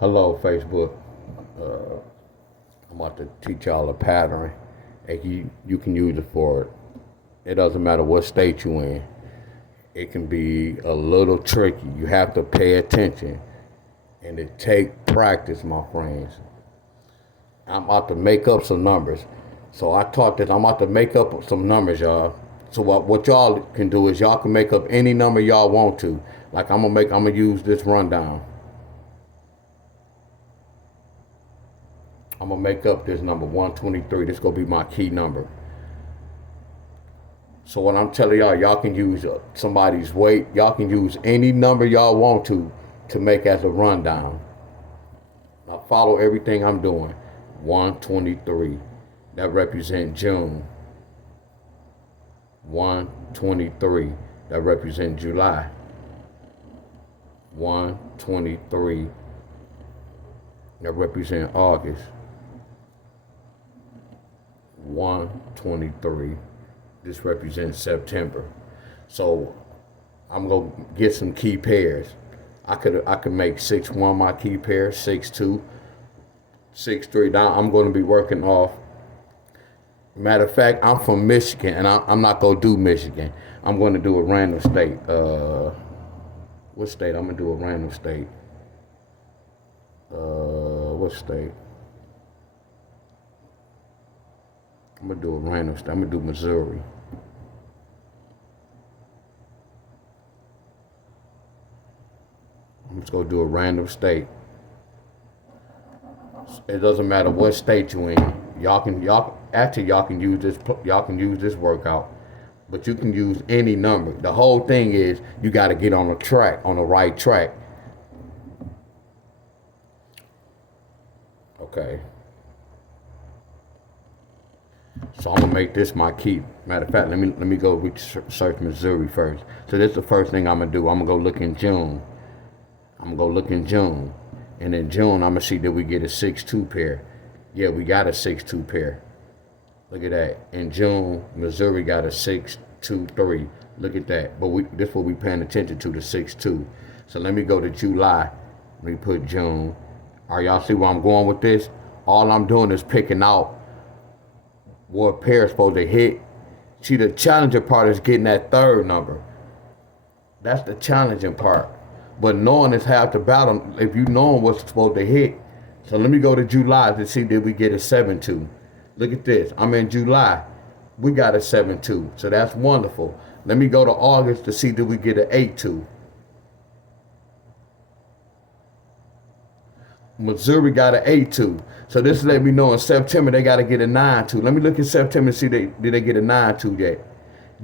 Hello, Facebook. I'm about to teach y'all a pattern, and you can use it for it. It doesn't matter what state you're in. It can be a little tricky. You have to pay attention, and it take practice, my friends. I'm about to make up some numbers. So I taught this. I'm about to make up some numbers, y'all. So what y'all can do is y'all can make up any number y'all want to. Like I'm gonna use this rundown. I'm gonna make up this number 123. This gonna be my key number. So what I'm telling y'all, y'all can use somebody's weight. Y'all can use any number y'all want to make as a rundown. Now follow everything I'm doing. 123. That represents June. 123. That represents July. 123. That represents August. 123. This represents September. So I'm gonna get some key pairs. I could make 6-1 my key pair, 6-2, 6-3. Now I'm gonna be working off. Matter of fact, I'm from Michigan, and I'm not gonna do Michigan. I'm gonna do a random state. What state? I'm gonna do a random state. What state? I'm gonna do a random state. I'm gonna do Missouri. I'm just gonna do a random state. It doesn't matter what state you in. Y'all can use this. Y'all can use this workout, but you can use any number. The whole thing is you got to get on the track, on the right track. Okay. So I'm gonna make this my key. Matter of fact, let me go research Missouri first. So this is the first thing I'm gonna do. I'm gonna go look in June. I'm gonna go look in June, and in June I'm gonna see that we get a 6-2 pair. Yeah, we got a 6-2 pair. Look at that. In June, Missouri got a 6-2-3. Look at that. But this is what we paying attention to, the 6-2. So let me go to July. Let me put June. All right, y'all see where I'm going with this? All I'm doing is picking out what pair is supposed to hit. See, the challenging part is getting that third number. That's the challenging part. But knowing is half the battle if you know what's supposed to hit. So let me go to July to see did we get a 7-2. Look at this. I'm in July. We got a 7-2. So that's wonderful. Let me go to August to see did we get an 8-2. Missouri got an 8-2. So this let me know in September they got to get a 9-2. Let me look at September and see did they get a 9-2 yet.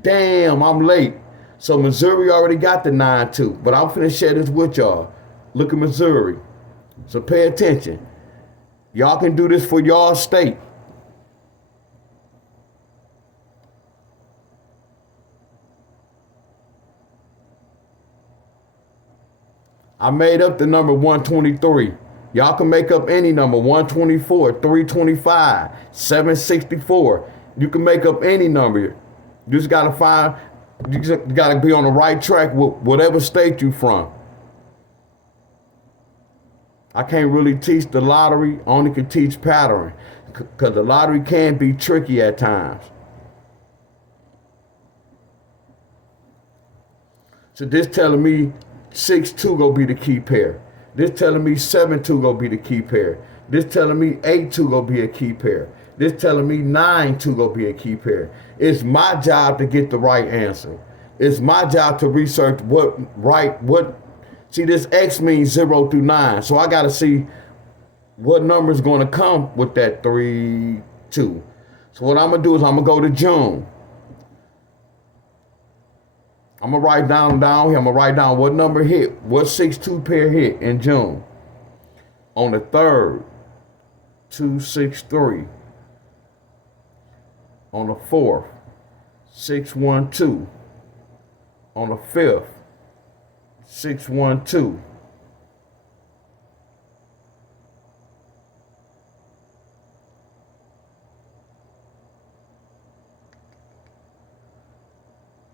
Damn, I'm late. So Missouri already got the 9-2. But I'm finna share this with y'all. Look at Missouri. So pay attention. Y'all can do this for y'all state. I made up the number 123. Y'all can make up any number, 124, 325, 764. You can make up any number. You just gotta find, you just gotta be on the right track with whatever state you from. I can't really teach the lottery, I only can teach pattern. Because the lottery can be tricky at times. So this telling me 6-2 gonna be the key pair. This telling me 7-2 gonna be the key pair. This telling me 8-2 gonna be a key pair. This telling me 9-2 gonna be a key pair. It's my job to get the right answer. It's my job to research see, this X means 0 through 9. So I gotta see what number is gonna come with that 3-2. So what I'm gonna do is I'm gonna go to June. I'm gonna write down here. I'm gonna write down what number hit, what 6-2 pair hit in June. On the 3rd, 2-6-3. On the 4th, 6-1-2. On the 5th, 6-1-2.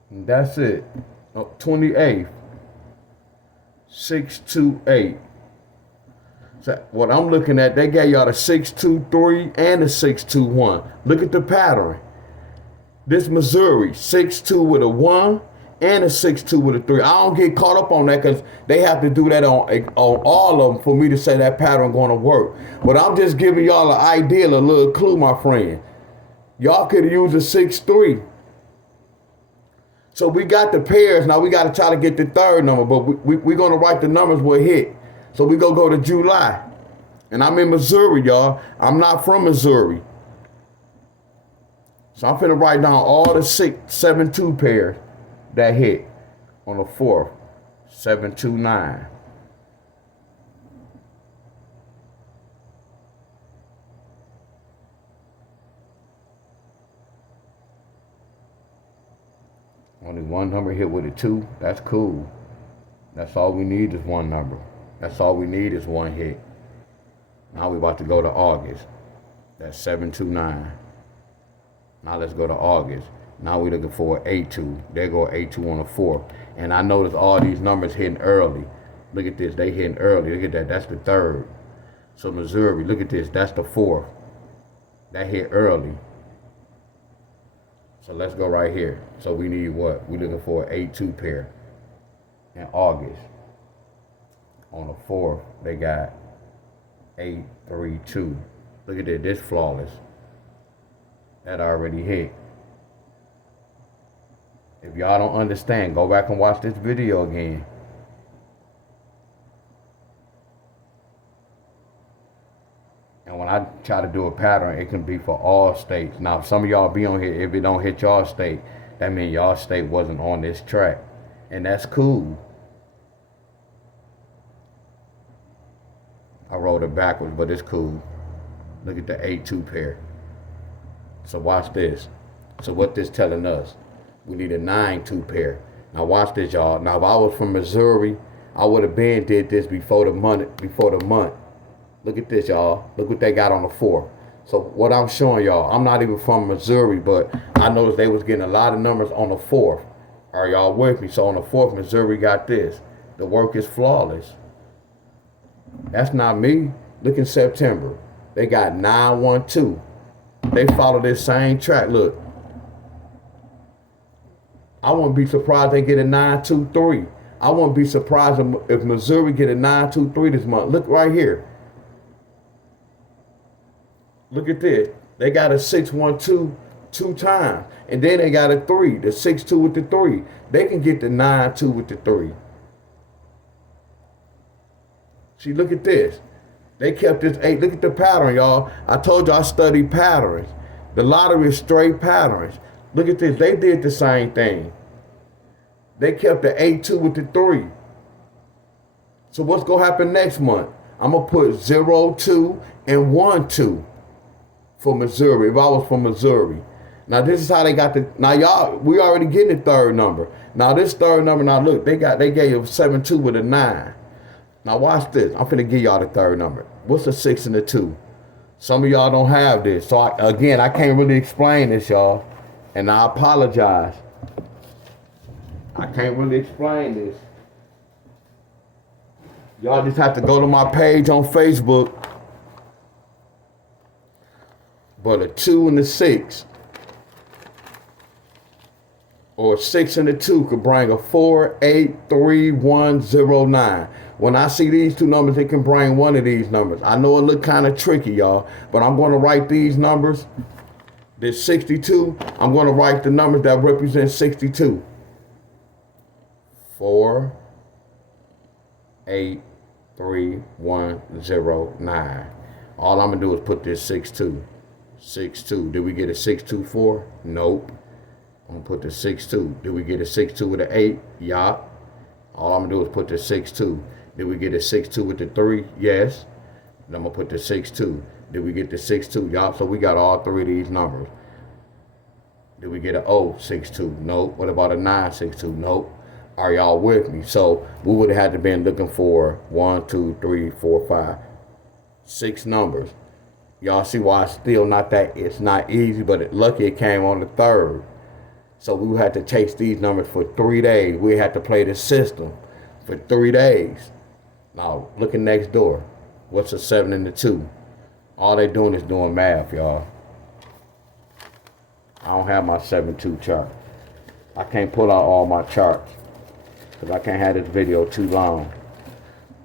And that's it. 28th, 6-2-8. So what I'm looking at, they gave y'all the 623 and the 621. Look at the pattern. This Missouri, 6-2 with a 1 and a 6-2 with a 3. I don't get caught up on that because they have to do that on all of them for me to say that pattern going to work. But I'm just giving y'all an idea, a little clue, my friend. Y'all could use a 6-3. So we got the pairs. Now we got to try to get the third number, but we're going to write the numbers we'll hit. So we go to July. And I'm in Missouri, y'all. I'm not from Missouri. So I'm finna write down all the 7-2 pairs that hit on the 4th. 7-2-9. Only one number hit with a 2. That's cool. That's all we need is one number. That's all we need is one hit. Now we about to go to August. That's 7-2-9. Now let's go to August. Now we're looking for an 8-2. There go 8-2 on the 4th. And I notice all these numbers hitting early. Look at this. They hitting early. Look at that. That's the 3rd. So Missouri, look at this. That's the 4th. That hit early. So let's go right here. So we need what? We're looking for an 8-2 pair in August. On the 4th, they got 8-3-2. Look at that. This flawless. That already hit. If y'all don't understand, go back and watch this video again. And when I try to do a pattern, it can be for all states. Now, some of y'all be on here, if it don't hit y'all state, that means y'all state wasn't on this track. And that's cool. I wrote it backwards, but it's cool. Look at the 8-2 pair. So watch this. So what this telling us? We need a 9-2 pair. Now watch this, y'all. Now if I was from Missouri, I would have been did this before the month. Look at this, y'all. Look what they got on the 4th. So what I'm showing y'all, I'm not even from Missouri, but I noticed they was getting a lot of numbers on the 4th. Are y'all with me? So on the 4th, Missouri got this. The work is flawless. That's not me. Look in September. They got 9-1-2. They follow this same track. Look. I wouldn't be surprised they get a 9-2-3. I wouldn't be surprised if Missouri get a 9-2-3 this month. Look right here. Look at this. They got a 6-1-2 2 times. And then they got a 3. The 6-2 with the 3. They can get the 9-2 with the 3. See, look at this. They kept this 8. Look at the pattern, y'all. I told you I study patterns. The lottery is straight patterns. Look at this. They did the same thing. They kept the 8-2 with the 3. So what's going to happen next month? I'm going to put 0-2 and 1-2 for Missouri, if I was from Missouri. Now, this is how they got the... Now, y'all, we already getting the third number. Now, this third number, now, look, they gave 7-2 with a 9. Now watch this. I'm finna give y'all the third number. What's the 6 and the 2? Some of y'all don't have this. So again, I can't really explain this, y'all. And I apologize. I can't really explain this. Y'all just have to go to my page on Facebook. But a 2 and a 6. Or a 6 and a 2 could bring a 4, 8, 3, 1, 0, 9. When I see these two numbers, it can bring one of these numbers. I know it look kind of tricky, y'all, but I'm going to write these numbers. This 62, I'm going to write the numbers that represent 62. 4, 8, 3, 1, 0, 9. All I'm going to do is put this 6-2. 6-2. Did we get a 6-2-4? Nope. I'm going to put the 6-2. Did we get a 6-2 with an 8? Yup. All I'm going to do is put the 6-2. Did we get a 6-2 with the 3? Yes. And I'm going to put the 6-2. Did we get the 6-2? Yup. So we got all three of these numbers. Did we get a 0-6-2? Nope. What about a 9-6-2? Nope. Are y'all with me? So we would have had to been looking for 1, 2, 3, 4, 5, 6 numbers. Y'all see why it's still not that, it's not easy, but lucky it came on the 3rd. So we had to chase these numbers for 3 days. We had to play the system for 3 days. Now, looking next door. What's a 7 and a 2? All they doing is doing math, y'all. I don't have my 7-2 chart. I can't pull out all my charts because I can't have this video too long.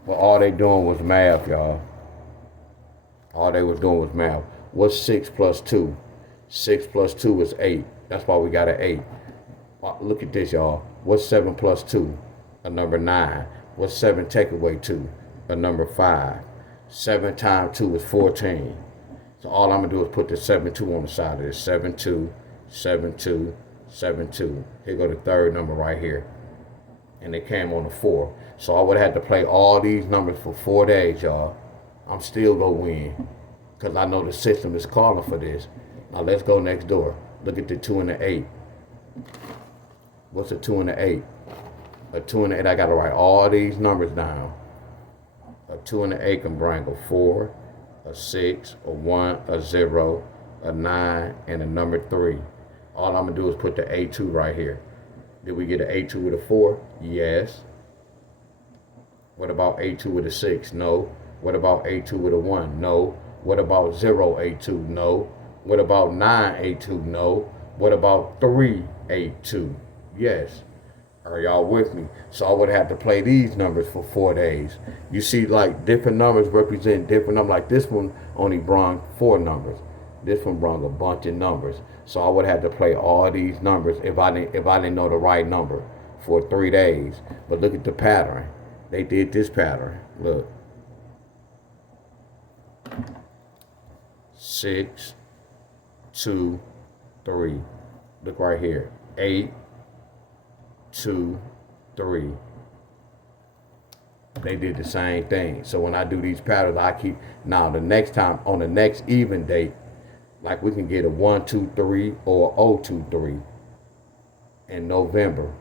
But all they doing was math, y'all. All they was doing was math. What's 6 plus 2? 6 plus 2 is 8. That's why we got an 8. Look at this, y'all. What's 7 plus 2? A number 9. What's 7 take away 2? A number 5. 7 times 2 is 14. So all I'm going to do is put the 7-2 on the side of this. 7-2, 7-2, 7-2. Here go the third number right here. And they came on the 4. So I would have had to play all these numbers for 4 days, y'all. I'm still going to win because I know the system is calling for this. Now let's go next door. Look at the 2 and the 8. What's a 2 and a 8? A 2 and a 8, I got to write all these numbers down. A 2 and an 8 can bring a 4, a 6, a 1, a 0, a 9, and a number 3. All I'm going to do is put the A2 right here. Did we get an A2 with a 4? Yes. What about A2 with a 6? No. What about A2 with a 1? No. What about 0 A2? No. What about 9 A2? No. What about 3 A2? Yes. Are y'all with me? So I would have to play these numbers for 4 days. You see, like, different numbers represent different numbers. Like this one only brought 4 numbers. This one brought a bunch of numbers. So I would have to play all these numbers if I didn't know the right number for 3 days. But look at the pattern. They did this pattern. Look. 6, 2, 3. Look right here. 8, 2, 3. They did the same thing. So when I do these patterns, I keep, now the next time, on the next even date, like we can get a 1, 2, 3 or 0, 2, 3 in November.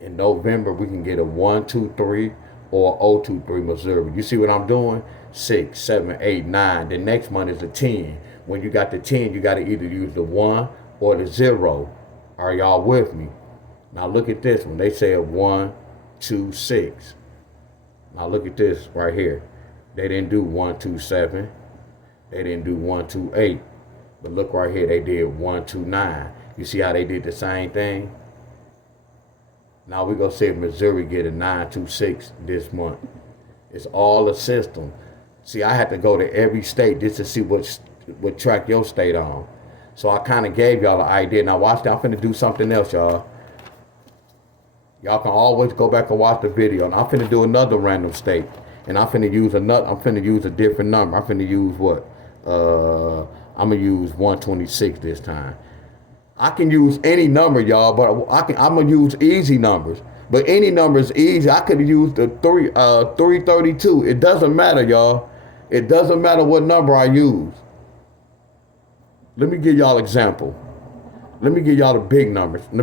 In November, we can get a 1, 2, 3 or 0, 2, 3 Missouri. You see what I'm doing? 6, 7, 8, 9. The next month is a 10. When you got the 10, you got to either use the 1 or the 0. Are y'all with me? Now look at this one. They say a 1, 2, 6. Now look at this right here. They didn't do 1, 2, 7. They didn't do 1, 2, 8. But look right here. They did 1, 2, 9. You see how they did the same thing? Now we're going to see if Missouri get a 9, 2, 6 this month. It's all a system. See, I had to go to every state just to see what track your state on. So I kind of gave y'all an idea. Now watch that. I'm finna do something else, y'all. Y'all can always go back and watch the video. And I'm finna do another random state. And I'm finna use a different number. I'm finna use what? I'm gonna use 126 this time. I can use any number, y'all, but I'm gonna use easy numbers. But any number is easy. I could have used the 332. It doesn't matter, y'all. It doesn't matter what number I use. Let me give y'all an example. Let me give y'all the big numbers. I'm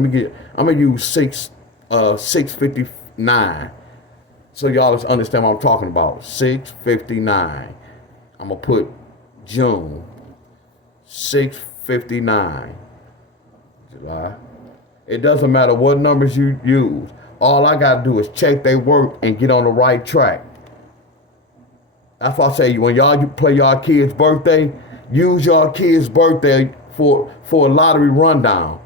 gonna use 659. So y'all understand what I'm talking about. 659. I'm gonna put June. 659. July. It doesn't matter what numbers you use. All I gotta do is check they work and get on the right track. That's why I say when y'all play y'all kids' birthday, use y'all kids' birthday for a lottery rundown.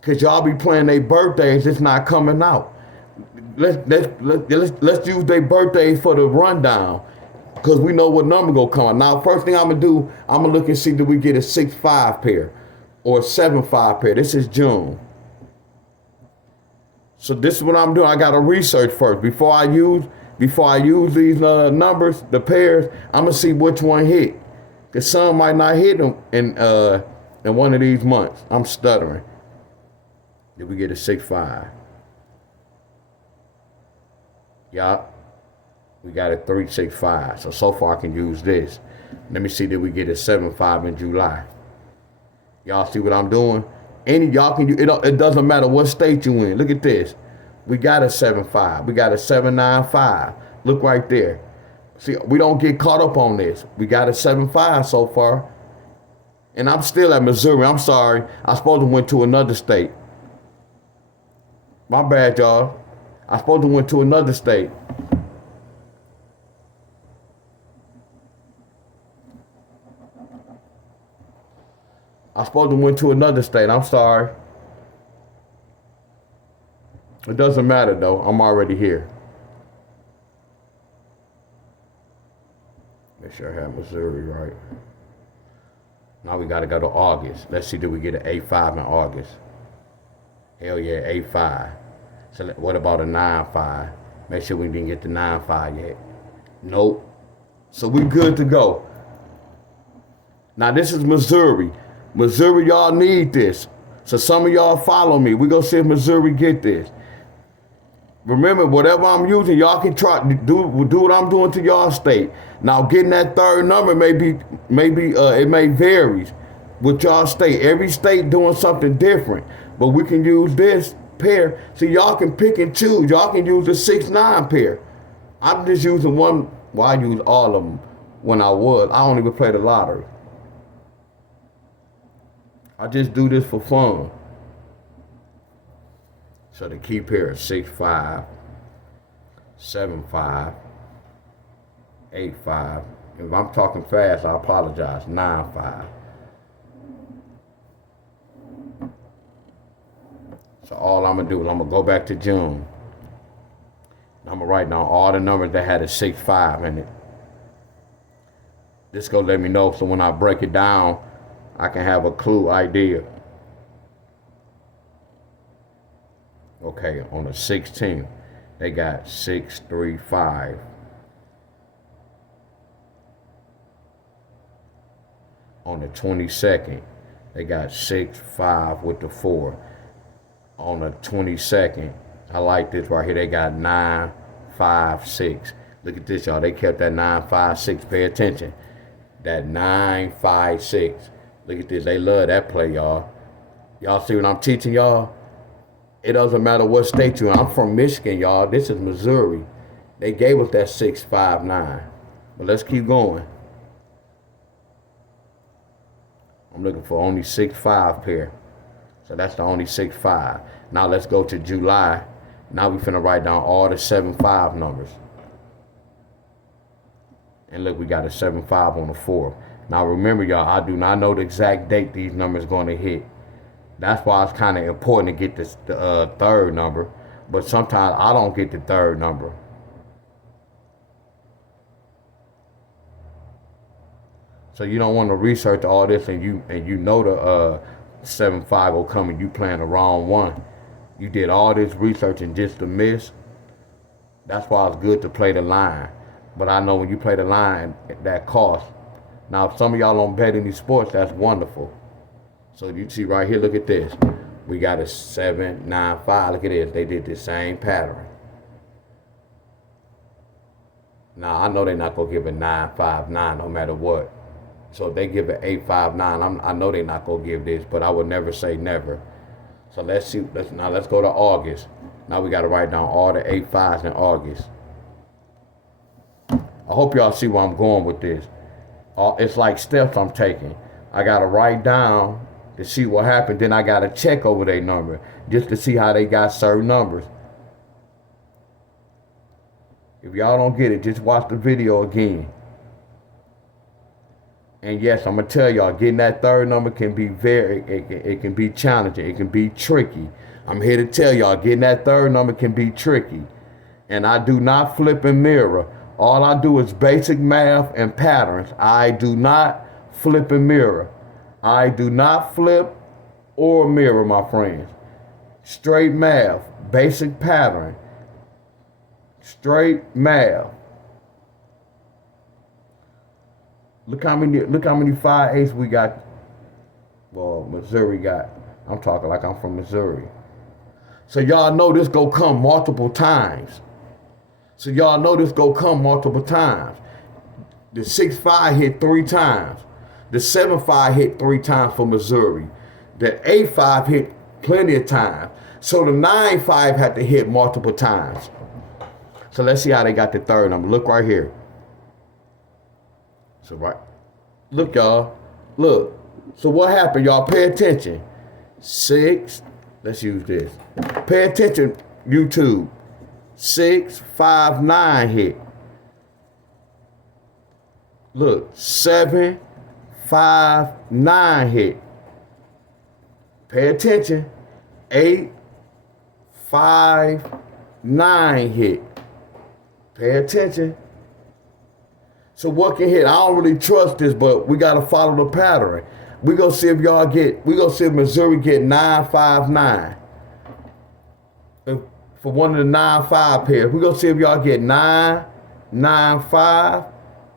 Cause y'all be playing their birthdays, it's not coming out. Let's use their birthdays for the rundown. Cause we know what number gonna come out. Now, first thing I'm gonna do, I'm gonna look and see do we get a 6-5 pair or a 7-5 pair. This is June. So this is what I'm doing. I gotta research first before I use these numbers, the pairs. I'm gonna see which one hit. Cause some might not hit them in one of these months. I'm stuttering. Did we get a 6-5? Yup. We got a 3-6-5. So far I can use this. Let me see, did we get a 7-5 in July? Y'all see what I'm doing? Y'all can use it doesn't matter what state you in. Look at this. We got a 7-5. We got a 7-9-5. Look right there. See, we don't get caught up on this. We got a 7-5 so far. And I'm still at Missouri. I'm sorry. I supposed to went to another state. My bad, y'all. I supposed to went to another state. I supposed to went to another state. I'm sorry. It doesn't matter though. I'm already here. Make sure I have Missouri right. Now we gotta go to August. Let's see, do we get an A5 in August? Hell yeah, A5. So what about a 9-5? Make sure we didn't get the 9-5 yet. Nope. So we good to go. Now this is Missouri. Missouri, y'all need this. So some of y'all follow me. We gonna see if Missouri get this. Remember, whatever I'm using, y'all can try to do what I'm doing to y'all state. Now, getting that third number it may vary with y'all state. Every state doing something different, but we can use this pair. See, y'all can pick and choose. Y'all can use the 6-9 pair. I'm just using one. Well, I use all of them when I don't even play the lottery. I just do this for fun. So the key pair is 6-5, 7-5, 8-5. If I'm talking fast, I apologize. 9-5. So all I'm gonna do is I'm gonna go back to June. I'm gonna write down all the numbers that had a 6-5 in it. This gonna let me know, so when I break it down, I can have a clue idea. Okay, on the 16th, they got 6-3-5. On the 22nd, they got 6-5 with the 4. On the 22nd, I like this right here, they got 9-5-6. Look at this, y'all. They kept that 9-5-6. Pay attention. That 9-5-6. Look at this. They love that play, y'all. Y'all see what I'm teaching y'all? It doesn't matter what state you're in. I'm from Michigan, y'all. This is Missouri. They gave us that 6-5-9. But let's keep going. I'm looking for only 6-5 pair. So that's the only 6-5. Now let's go to July. Now we finna write down all the 7-5 numbers. And look, we got a 7-5 on the 4th. Now remember, y'all, I do not know the exact date these numbers going to hit. That's why it's kind of important to get the third number. But sometimes I don't get the third number. So you don't want to research all this and you know the 7-5 will come and you playing the wrong one. You did all this research and just to miss. That's why it's good to play the line. But I know when you play the line, that costs. Now, if some of y'all don't bet any sports, that's wonderful. So you see right here, look at this. We got a 7-9-5. Look at this. They did the same pattern. Now, I know they're not going to give a 9-5-9 no matter what. So if they give an 8-5-9, I know they're not going to give this, but I would never say never. So let's see. Let's go to August. Now we got to write down all the 8-5s in August. I hope y'all see where I'm going with this. It's like steps I'm taking. I got to write down to see what happened. Then I got to check over their number just to see how they got certain numbers. If y'all don't get it, just watch the video again. And yes, I'm going to tell y'all, getting that third number can be it can be challenging. It can be tricky. I'm here to tell y'all, getting that third number can be tricky. And I do not flip and mirror. All I do is basic math and patterns. I do not flip and mirror. I do not flip or mirror, my friends. Straight math, basic pattern, straight math. Look how many 5/8 we got. Well, Missouri got. I'm talking like I'm from Missouri. So y'all know this go come multiple times. The 6-5 hit 3 times. The 7-5 hit 3 times for Missouri. The 8-5 hit plenty of times. So the 9-5 had to hit multiple times. So let's see how they got the third number. Look right here. So right. Look, y'all. Look. So what happened, y'all? Pay attention. 6. Let's use this. Pay attention, YouTube. 6-5-9 hit. Look, 7-5-9 hit. Pay attention. 8, 5, 9 hit. Pay attention. So what can hit? I don't really trust this, but we gotta follow the pattern. We gonna see if Missouri get 959. For one of the 9-5 pairs. We gonna see if y'all get 9, 9-5,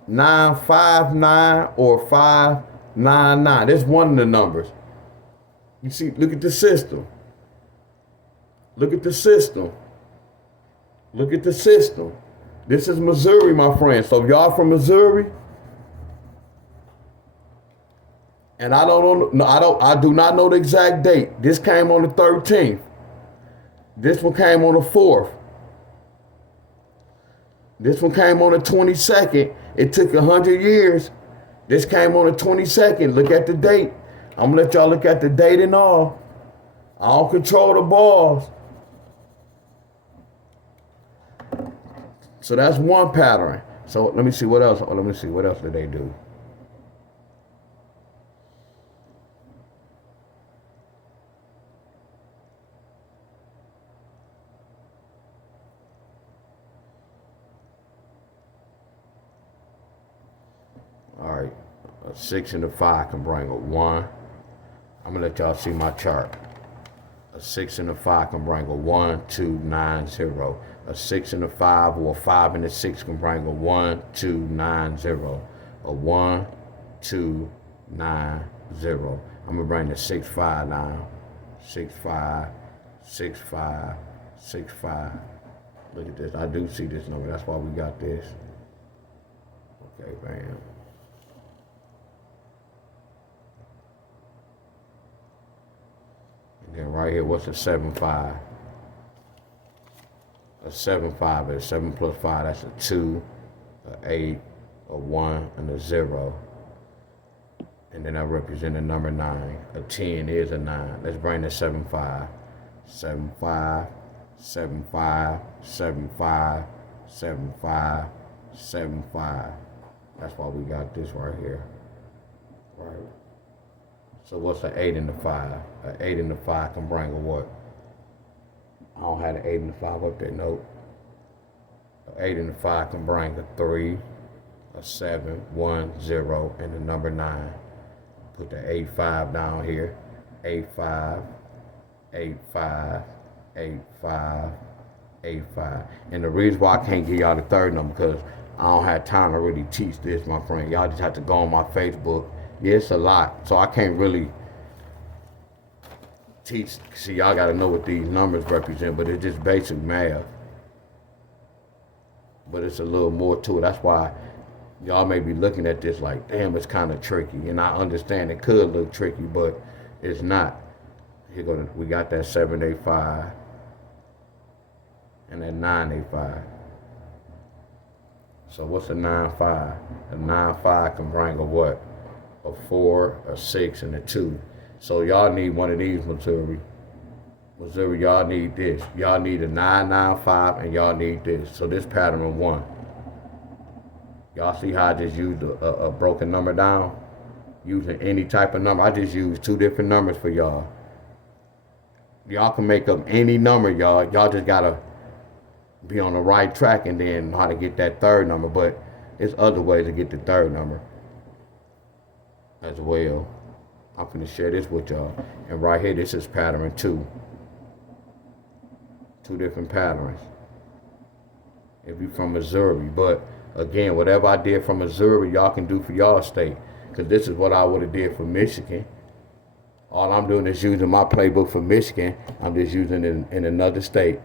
9-5-9, or 5-9-9. That's one of the numbers. You see, look at the system. Look at the system. Look at the system. This is Missouri, my friends. So if y'all from Missouri, and I do not know the exact date. This came on the 13th. This one came on the 4th. This one came on the 22nd. It took 100 years. This came on the 22nd. Look at the date. I'm gonna let y'all look at the date and all. I don't control the balls. So that's one pattern. So let me see what else. Let me see what else did they do. All right, a 6 and a 5 can bring a 1. I'm gonna let y'all see my chart. A 6 and a 5 can bring a 1, 2, 9, 0. A 6 and a 5 or a 5 and a 6 can bring a 1, 2, 9, 0. A 1, 2, 9, 0. I'm gonna bring the 6, 5 down. 6, 5, 6, 5, 6, 5. Look at this. I do see this number. That's why we got this. Okay, bam. And then right here, what's a 7, 5? A 7, 5 is 7 plus 5. That's a 2, a 8, a 1, and a 0. And then I represent the number 9. A 10 is a 9. Let's bring the 7, 5. 7, 5, 7, 5, 7, 5, 7, 5, 7, 5. That's why we got this right here. Right. So what's an 8 and a 5? An 8 and a 5 can bring a what? I don't have the 8 and the 5 up there, nope. An 8 and a 5 can bring a 3, a 7, 1, 0, and the number 9. Put the 8, 5 down here. 8, 5, 8, 5, 8, 5, 8, 5. And the reason why I can't give y'all the third number, because I don't have time to really teach this, my friend. Y'all just have to go on my Facebook. Yeah, it's a lot. So I can't really teach. See, y'all got to know what these numbers represent, but it's just basic math. But it's a little more to it. That's why y'all may be looking at this like, damn, it's kind of tricky. And I understand it could look tricky, but it's not. Here we got that 785 and that 985. So what's a 9-5? A 9-5 can bring a what? A 4, a 6, and a 2. So y'all need one of these, Missouri. Missouri, y'all need this. Y'all need a 9-9-5, and y'all need this. So this pattern of 1. Y'all see how I just used a broken number down? Using any type of number. I just used 2 different numbers for y'all. Y'all can make up any number, y'all. Y'all just gotta be on the right track and then know how to get that third number. But there's other ways to get the third number as well. I'm gonna share this with y'all. And right here, this is pattern 2. 2 different patterns. If you're from Missouri. But again, whatever I did from Missouri, y'all can do for y'all state. Because this is what I would have did for Michigan. All I'm doing is using my playbook for Michigan. I'm just using it in another state.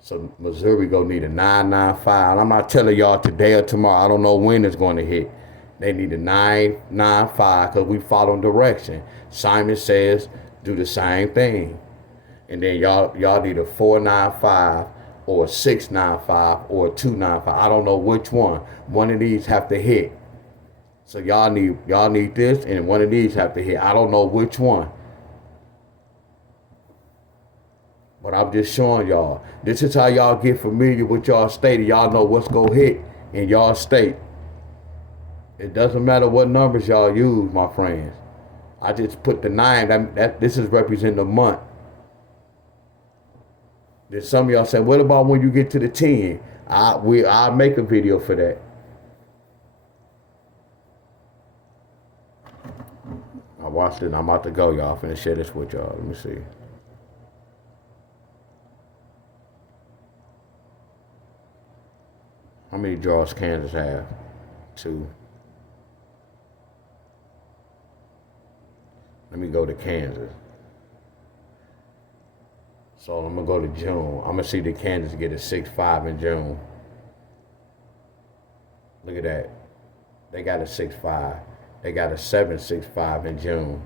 So Missouri gonna need a 9-9-5. And I'm not telling y'all today or tomorrow. I don't know when it's going to hit. They need a 9-9-5 because we follow direction. Simon says do the same thing. And then y'all need a 4-9-5 or a 6-9-5 or a 2-9-5. I don't know which one. One of these have to hit. So y'all need this, and one of these have to hit. I don't know which one. But I'm just showing y'all. This is how y'all get familiar with y'all state. Y'all know what's gonna hit in y'all state. It doesn't matter what numbers y'all use, my friends. I just put the 9. That this is representing the month. Then some of y'all say, what about when you get to the 10? I'll make a video for that. I watched it. I'm about to go, y'all. I'm finna share this with y'all. Let me see. How many draws Kansas have? 2. Let me go to Kansas. So I'm gonna go to June. I'm gonna see the Kansas get a 6-5 in June. Look at that. They got a 6-5. They got a 7-6-5 in June.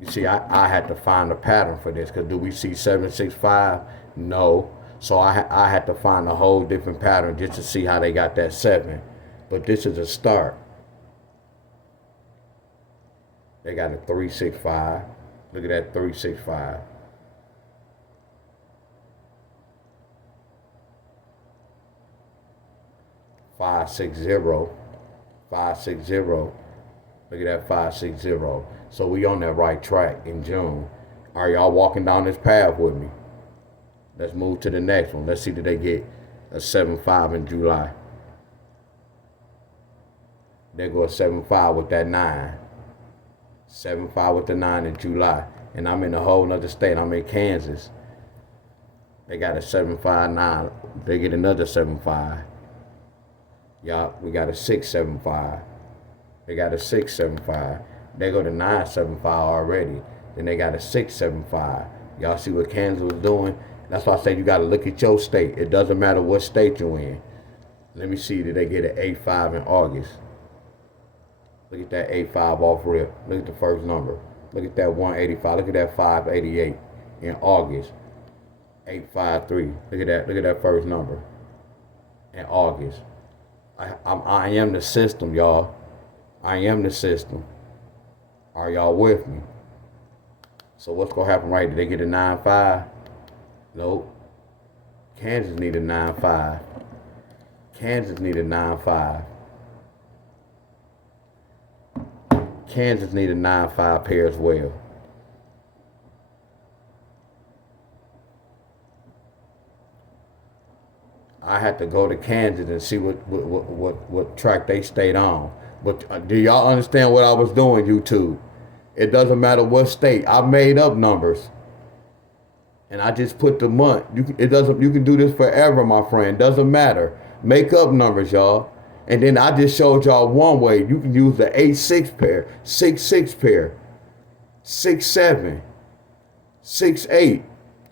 You see, I had to find a pattern for this, because do we see 7-6-5? No. So I had to find a whole different pattern just to see how they got that 7. But this is a start. They got a 3-6-5. Look at that 3-6-5. 5-6-0. 5-6-0. Look at that 5-6-0. So we on that right track in June. Are y'all walking down this path with me? Let's move to the next one. Let's see did they get a 7-5 in July. They go a 7-5 with that 9. 7-5 with the 9 in July. And I'm in a whole nother state. I'm in Kansas. They got a 7-5-9. They get another 7-5. Y'all, we got a 6-7-5. They got a 6-7-5. They go to 9-7-5 already. Then they got a 6-7-5. Y'all see what Kansas was doing? That's why I say you got to look at your state. It doesn't matter what state you're in. Let me see, did they get an 8-5 in August? Look at that 8-5 off rip. Look at the first number. Look at that 185. Look at that 588 in August. 853. Look at that. Look at that first number in August. I am the system, y'all. I am the system. Are y'all with me? So what's gonna happen right? Did they get a 9-5? Nope. Kansas need a 9-5. Kansas need a 9-5. Kansas need a 9-5 pair as well. I had to go to Kansas and see what track they stayed on. But do y'all understand what I was doing, YouTube? It doesn't matter what state. I made up numbers. And I just put the month. You can do this forever, my friend. Doesn't matter. Make up numbers, y'all. And then I just showed y'all one way. You can use the 8-6 pair, 6-6 pair, 6-7, 6-8,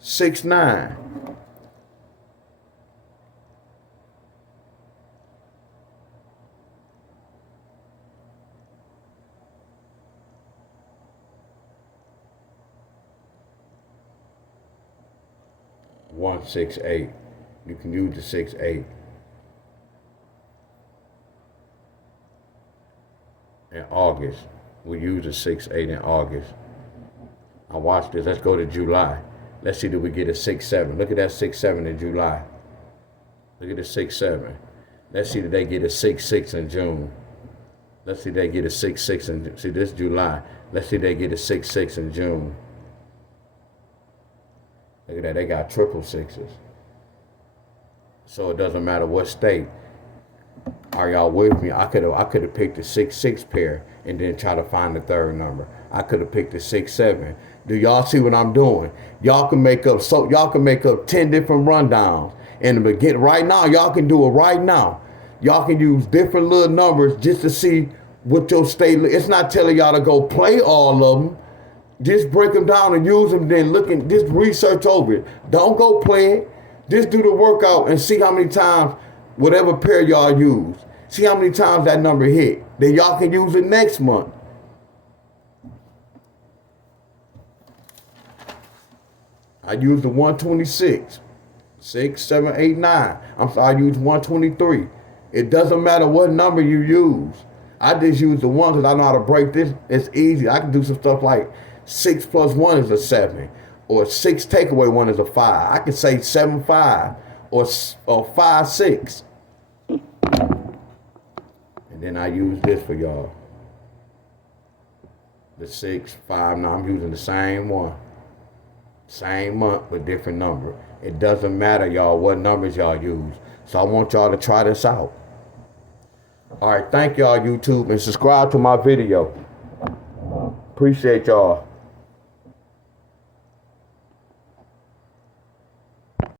6-9. One 6-8. You can use the 6-8. In August. We use the 6-8 in August. I watched this. Let's go to July. Let's see, did we get a 6-7? Look at that 6-7 in July. Look at the 6-7. Let's see, did they get a 6-6 in June? Let's see, they get a 6-6 in, see, this July. Let's see, they get a 6-6 in June. Look at that, they got triple sixes. So it doesn't matter what state. Are y'all with me? I could have picked the 6-6 pair and then try to find the third number. I could have picked the 6-7. Do y'all see what I'm doing? Y'all can make up 10 different rundowns. In the beginning, right now, y'all can do it right now. Y'all can use different little numbers just to see what your state. It's not telling y'all to go play all of them. Just break them down and use them. Then just research over it. Don't go play it. Just do the workout and see how many times whatever pair y'all use. See how many times that number hit. Then y'all can use it next month. I used the 126. 6, 7, 8, 9. I used 123. It doesn't matter what number you use. I just use the one because I know how to break this. It's easy. I can do some stuff like 6 plus 1 is a 7. Or 6 takeaway 1 is a 5. I can say 7-5 or 5-6. And then I use this for y'all. the 6, 5. Now I'm using the same one. Same month with different number. It doesn't matter, y'all, what numbers y'all use. So I want y'all to try this out. All right, thank y'all, YouTube, and subscribe to my video. Appreciate y'all.